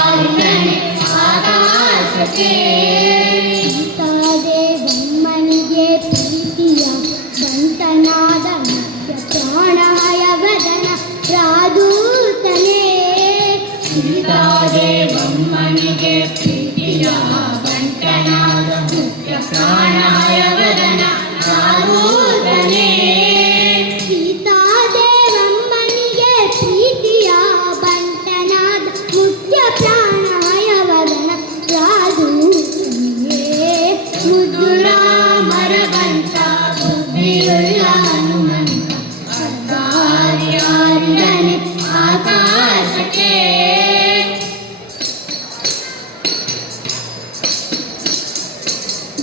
ಹಾರಿದನೆ ಆಕಾಶಕ್ಕೆ. ಸೀತಾದೇವಮ್ಮನಿಗೆ ಪ್ರೀತಿಯ ಬಂಟನಾದ ಮುಖ್ಯ ಪ್ರಾಣಾಯ ವದನ ರಾಧೂತನೇ. ಸೀತಾದೇವಮ್ಮನಿಗೆ ಪ್ರೀತಿಯ ಬಂಟನಾದ ಮುಖ್ಯ ಪ್ರಾಣಾಯ ವದನ ರಾಧೂತನೇ. ಸೀತಾದೇವಮ್ಮನಿಗೆ ಪ್ರೀತಿಯ ಬಂಟನಾದ ಮುಖ್ಯ ಪ್ರಾಣಾಯ ವದನ ರಾಧೂತನೇ. ಮುದ್ದು ರಾಮರ ಬಂಟ ಬುದ್ಧಿಯುಳ್ಳ ಹನುಮಂತ ಹಾರಿದನೆ ಆಕಾಶಕ್ಕೆ.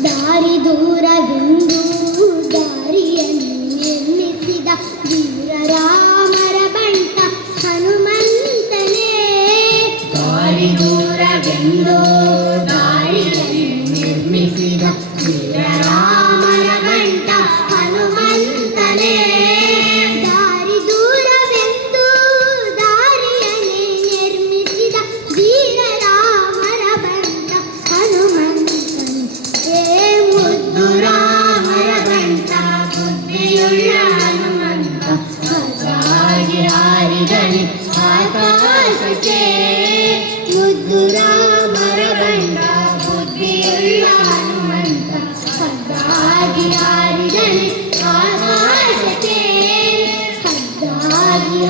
ದಾರಿ ದೂರವೆಂದು ದಾರಿಯನ್ನು ನಿರ್ಮಿಸಿದ ವೀರ ರಾಮರ ಬಂಟ ಹನುಮಂತನೇ. ದಾರಿ ದೂರವೆಂದು ದಾರಿಯನ್ನು ನಿರ್ಮಿಸಿದ ವೀರ ರಾಮರ ಬಂಟ ಹನುಮಂತನೇ. ದಾರಿ ದೂರವೆಂದು ದಾರಿಯನ್ನೇ ನಿರ್ಮಿಸಿದ ವೀರ ರಾಮರ ಬಂಟ ಹನುಮಂತನೇ. ಮುದ್ದು ರಾಮರ ಬಂಟ ಬುದ್ಧಿಯುಳ್ಳ ಹನುಮಂತ ಹಾರಿದನೆ ಆಕಾಶಕ್ಕೆ. ಮುದ್ದು ರಾಮರ ಬಂಟ ಬುದ್ಧಿಯುಳ್ಳ ಹನುಮಂತ ಹಾರಿದನೆ ಆಕಾಶಕ್ಕೆ. ಹದ್ದಾಗಿ